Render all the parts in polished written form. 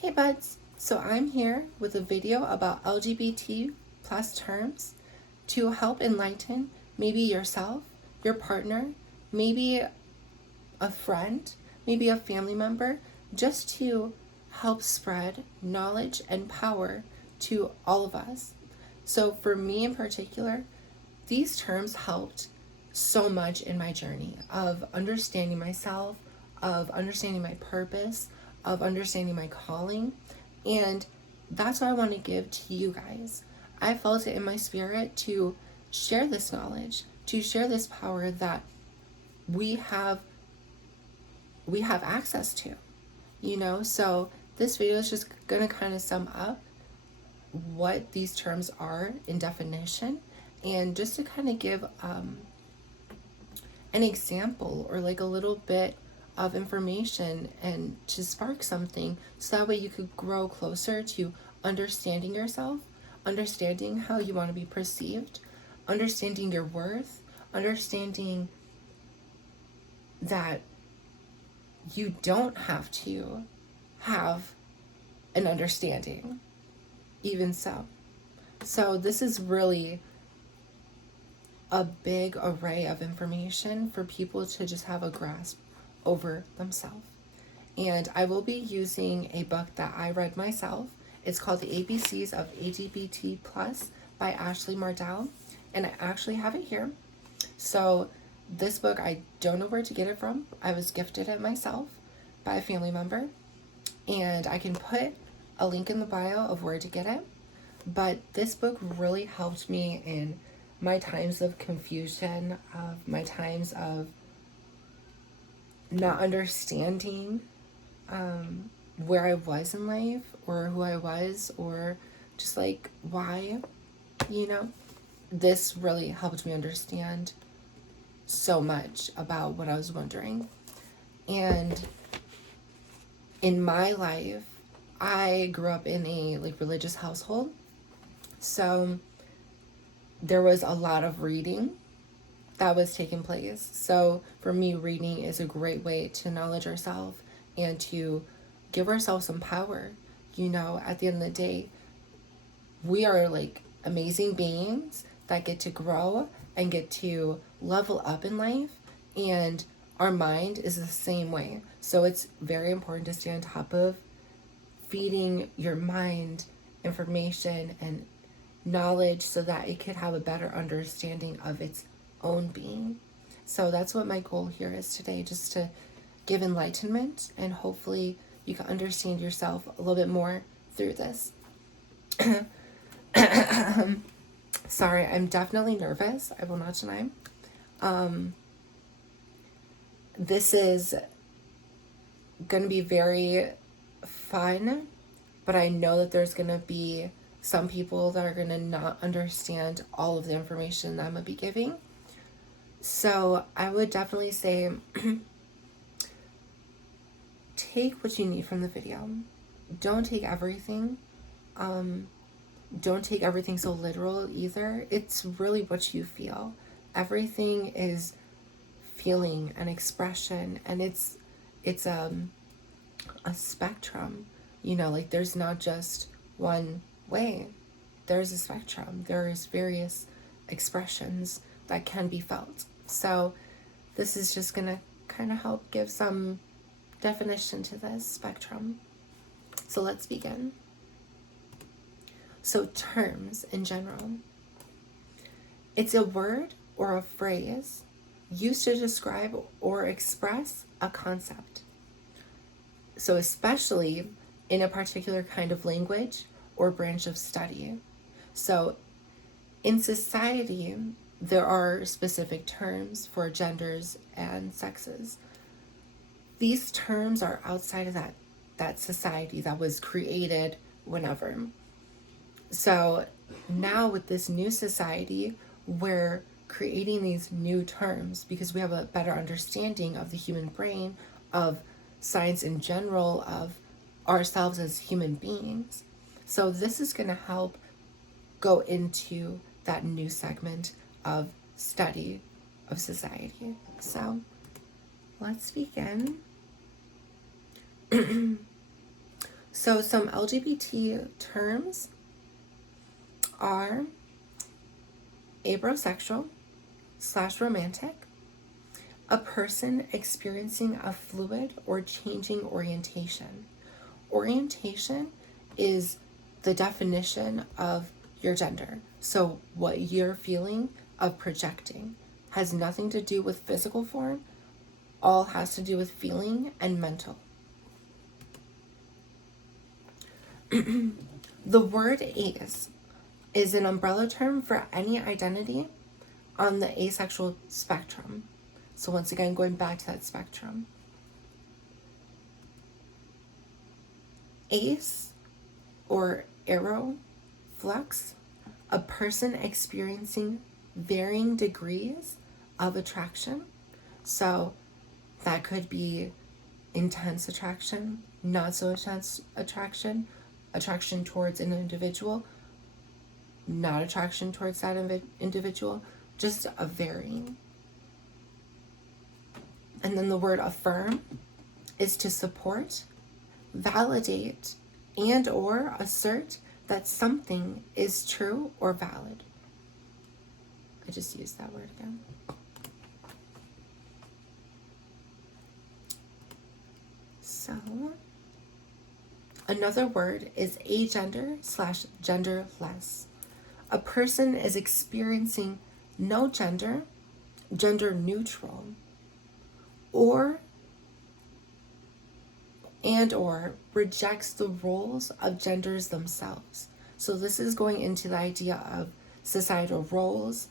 Hey buds, so I'm here with a video about LGBT plus terms to help enlighten maybe yourself, your partner, maybe a friend, maybe a family member, just to help spread knowledge and power to all of us. So for me in particular, these terms helped so much in my journey of understanding myself, of understanding my purpose, of understanding my calling. And that's what I want to give to you guys. I felt it in my spirit to share this knowledge, to share this power that we have access to, So this video is just going to kind of sum up what these terms are in definition, and just to kind of give an example or like a little bit of information and to spark something, so that way you could grow closer to understanding yourself, understanding how you want to be perceived, understanding your worth, understanding that you don't have to have an understanding, even so. So this is really a big array of information for people to just have a grasp over themselves. And I will be using a book that I read myself. It's called The ABCs of LGBT Plus by Mardell. And I actually have it here. So this book, I don't know where to get it from. I was gifted it myself by a family member. And I can put a link in the bio of where to get it. But this book really helped me in my times of confusion, of my times of not understanding where I was in life, or who I was, or just like why, this really helped me understand so much about what I was wondering. And in my life, I grew up in a religious household, so there was a lot of reading that was taking place. So for me, reading is a great way to knowledge ourselves and to give ourselves some power. At the end of the day, we are amazing beings that get to grow and get to level up in life, and our mind is the same way. So it's very important to stay on top of feeding your mind information and knowledge so that it could have a better understanding of its own being. So that's what my goal here is today, just to give enlightenment, and hopefully you can understand yourself a little bit more through this. Sorry, I'm definitely nervous. I will not deny. This is going to be very fun, but I know that there's going to be some people that are going to not understand all of the information that I'm going to be giving. So I would definitely say take what you need from the video. Don't take everything. Don't take everything so literal either. It's really what you feel. Everything is feeling and expression, and it's a spectrum. There's not just one way. There's a spectrum. There's various expressions that can be felt. So this is just gonna kind of help give some definition to this spectrum. So let's begin. So terms in general. It's a word or a phrase used to describe or express a concept. So especially in a particular kind of language or branch of study. So in society, there are specific terms for genders and sexes. These terms are outside of that society that was created whenever. So now with this new society, we're creating these new terms because we have a better understanding of the human brain, of science in general, of ourselves as human beings. So this is going to help go into that new segment of study of society. So let's begin. So some LGBT terms are abrosexual / romantic, a person experiencing a fluid or changing orientation. Orientation is the definition of your gender. So what you're feeling of projecting has nothing to do with physical form, all has to do with feeling and mental. The word ace is an umbrella term for any identity on the asexual spectrum. So once again, going back to that spectrum. Ace or arrow flux, a person experiencing varying degrees of attraction. So that could be intense attraction, not so intense attraction, attraction towards an individual, not attraction towards that individual, just a varying. And then the word affirm is to support, validate, and or assert that something is true or valid. I just used that word again. So, another word is agender / genderless. A person is experiencing no gender, gender neutral, or rejects the roles of genders themselves. So this is going into the idea of societal roles,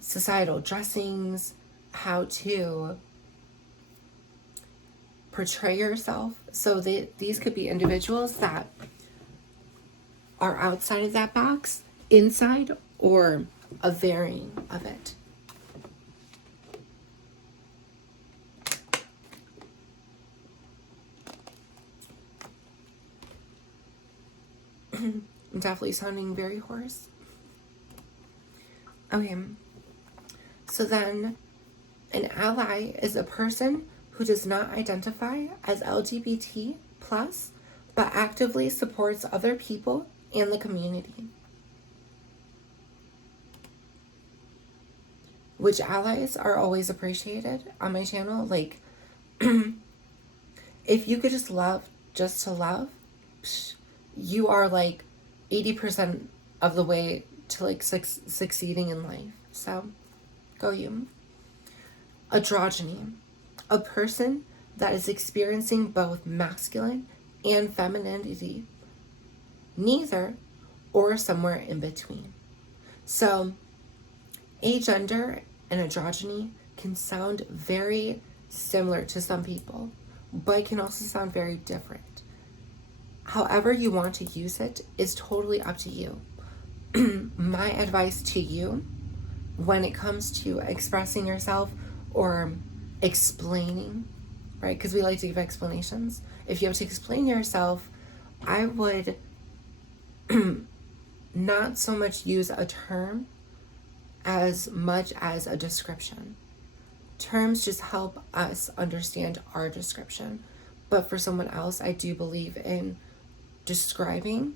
societal dressings, how to portray yourself. So these could be individuals that are outside of that box, inside, or a varying of it. I'm definitely sounding very hoarse. Okay. So then, an ally is a person who does not identify as LGBT plus, but actively supports other people and the community. Which allies are always appreciated on my channel. Like, if you could just love just to love, you are like 80% of the way to like succeeding in life. So go you. Androgyny, a person that is experiencing both masculine and femininity, neither or somewhere in between. So agender and androgyny can sound very similar to some people, but it can also sound very different. However you want to use it is totally up to you. My advice to you when it comes to expressing yourself or explaining, right? Because we like to give explanations. If you have to explain yourself, I would not so much use a term as much as a description. Terms just help us understand our description. But for someone else, I do believe in describing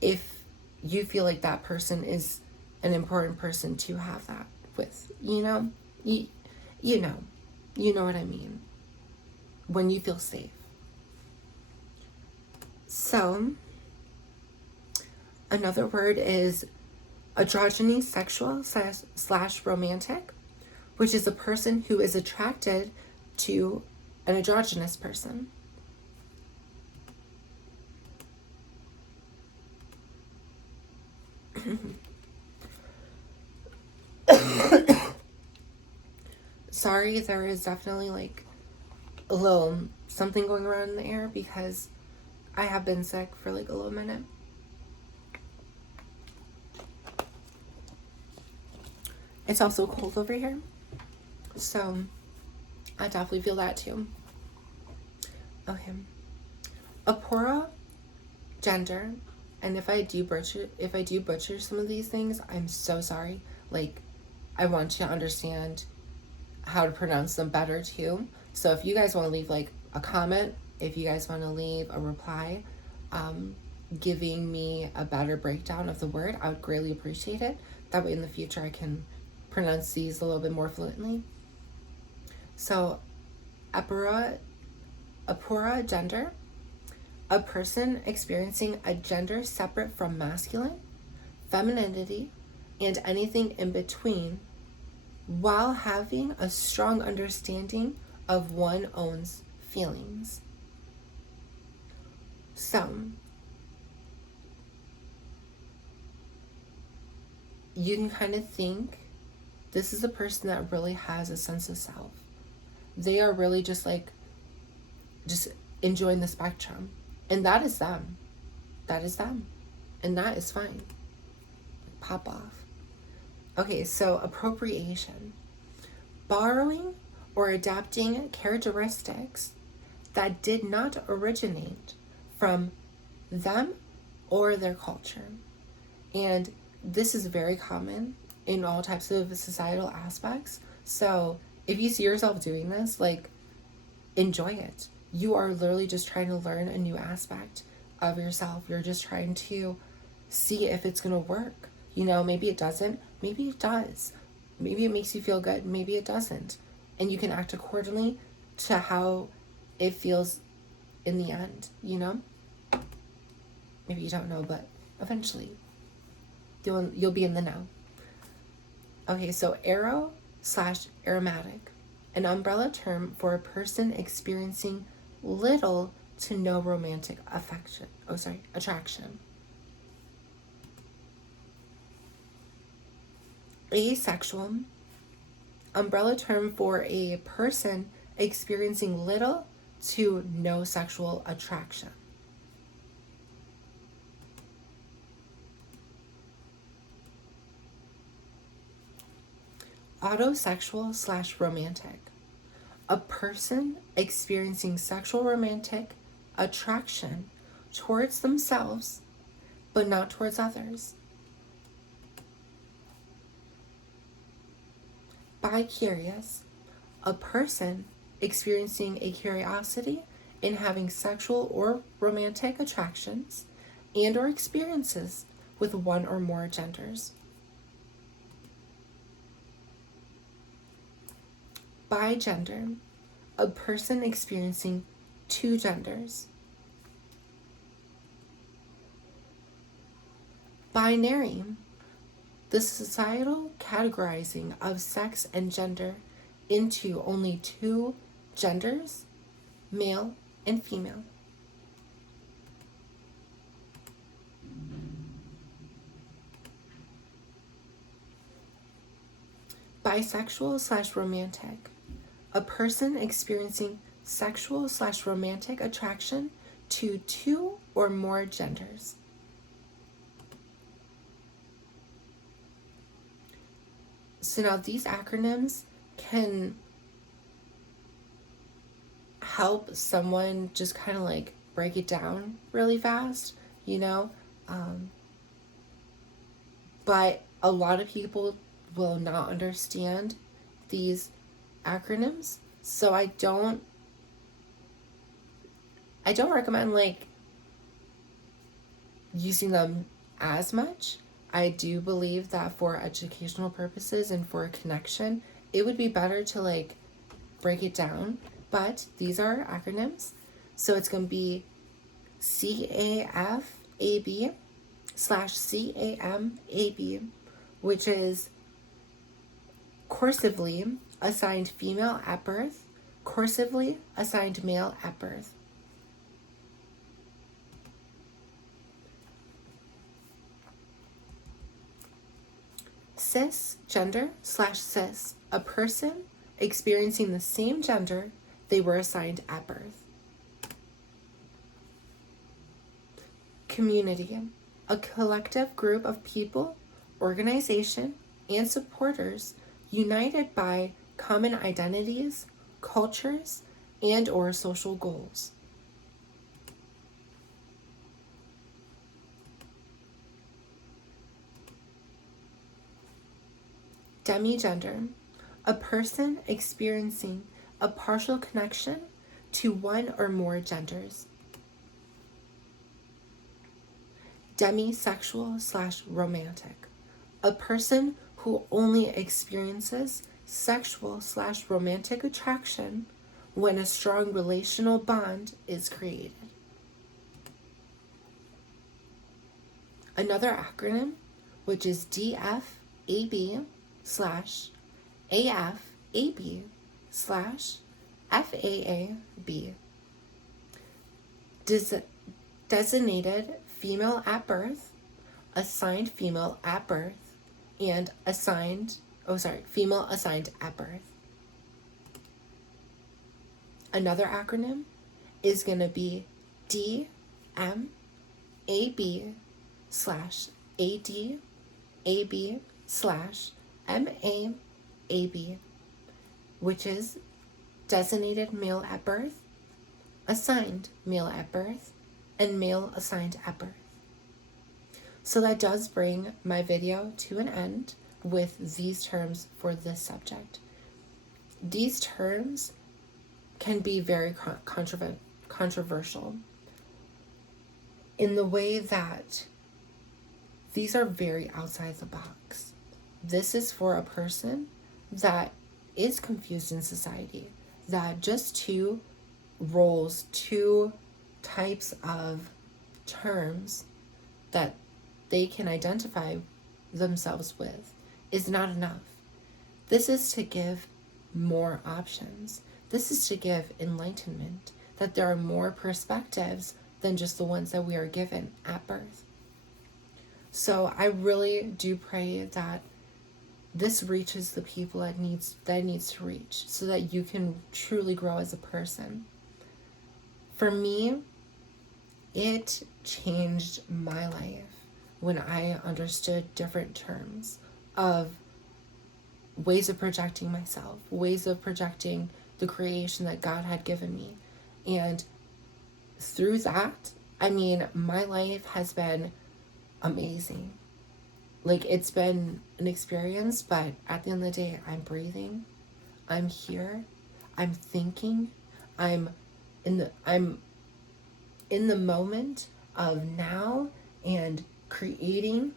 if you feel like that person is an important person to have that with, you know what I mean, when you feel safe. So another word is androgyny sexual / romantic, which is a person who is attracted to an androgynous person. Sorry, there is definitely like a little something going around in the air because I have been sick for like a little minute. It's also cold over here, so I definitely feel that too. Okay. Apora gender, and if I do butcher some of these things, I'm so sorry. Like, I want to understand how to pronounce them better too. So if you guys want to leave like a comment if you guys want to leave a reply giving me a better breakdown of the word, I would greatly appreciate it. That way in the future I can pronounce these a little bit more fluently. So, apura gender, a person experiencing a gender separate from masculine, femininity, and anything in between, while having a strong understanding of one's own feelings. So, you can kind of think this is a person that really has a sense of self. They are really just enjoying the spectrum. And that is them. That is them. And that is fine. Pop off. Okay, so appropriation. Borrowing or adapting characteristics that did not originate from them or their culture. And this is very common in all types of societal aspects. So if you see yourself doing this, enjoy it. You are literally just trying to learn a new aspect of yourself. You're just trying to see if it's going to work. Maybe it doesn't. Maybe it does. Maybe it makes you feel good. Maybe it doesn't. And you can act accordingly to how it feels in the end, Maybe you don't know, but eventually you'll be in the know. Okay, so aro/aromatic, an umbrella term for a person experiencing little to no romantic attraction. Asexual, umbrella term for a person experiencing little to no sexual attraction. Autosexual/romantic, a person experiencing sexual romantic attraction towards themselves, but not towards others. Bicurious, a person experiencing a curiosity in having sexual or romantic attractions and or experiences with one or more genders. Bigender, a person experiencing two genders. Binary, the societal categorizing of sex and gender into only two genders, male and female. Bisexual/romantic, a person experiencing sexual/romantic attraction to two or more genders. So now these acronyms can help someone just kind of break it down really fast, but a lot of people will not understand these acronyms, so I don't recommend using them as much. I do believe that for educational purposes and for a connection, it would be better to break it down, but these are acronyms. So it's going to be CAFAB/CAMAB, which is cursively assigned female at birth, cursively assigned male at birth. Cisgender/cis, a person experiencing the same gender they were assigned at birth. Community, a collective group of people, organization, and supporters united by common identities, cultures, and or social goals. Demigender, a person experiencing a partial connection to one or more genders. Demisexual/romantic, a person who only experiences sexual/romantic attraction when a strong relational bond is created. Another acronym, which is DFAB/AFAB/FAAB. Designated female at birth, assigned female at birth, and female assigned at birth. Another acronym is going to be DMAB/ADAB/MAAB, which is designated male at birth, assigned male at birth, and male assigned at birth. So that does bring my video to an end with these terms for this subject. These terms can be very controversial in the way that these are very outside the box. This is for a person that is confused in society, that just two roles, two types of terms that they can identify themselves with is not enough. This is to give more options. This is to give enlightenment, that there are more perspectives than just the ones that we are given at birth. So I really do pray that this reaches the people that needs to reach, so that you can truly grow as a person. For me, it changed my life when I understood different terms of ways of projecting myself, ways of projecting the creation that God had given me. And through that, my life has been amazing. Like, it's been an experience, but at the end of the day, I'm breathing, I'm here, I'm thinking, I'm in the moment of now and creating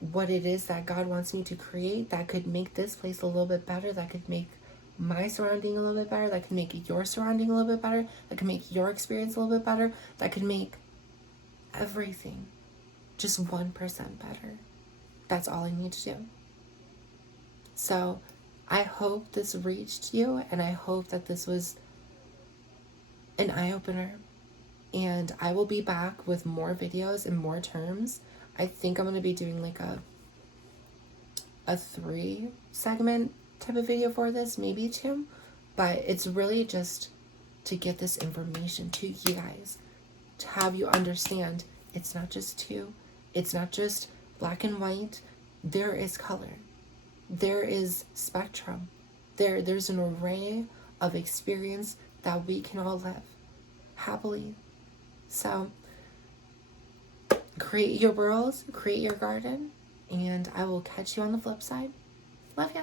what it is that God wants me to create, that could make this place a little bit better, that could make my surrounding a little bit better, that could make your surrounding a little bit better, that could make your experience a little bit better, that could make everything just 1% better. That's all I need to do. So I hope this reached you, and I hope that this was an eye-opener. And I will be back with more videos and more terms. I think I'm going to be doing like a 3 segment type of video for this, maybe 2. But it's really just to get this information to you guys, to have you understand it's not just 2. It's not just black and white. There is color. There is spectrum. There's an array of experience that we can all live happily. So create your world, create your garden, and I will catch you on the flip side. Love ya.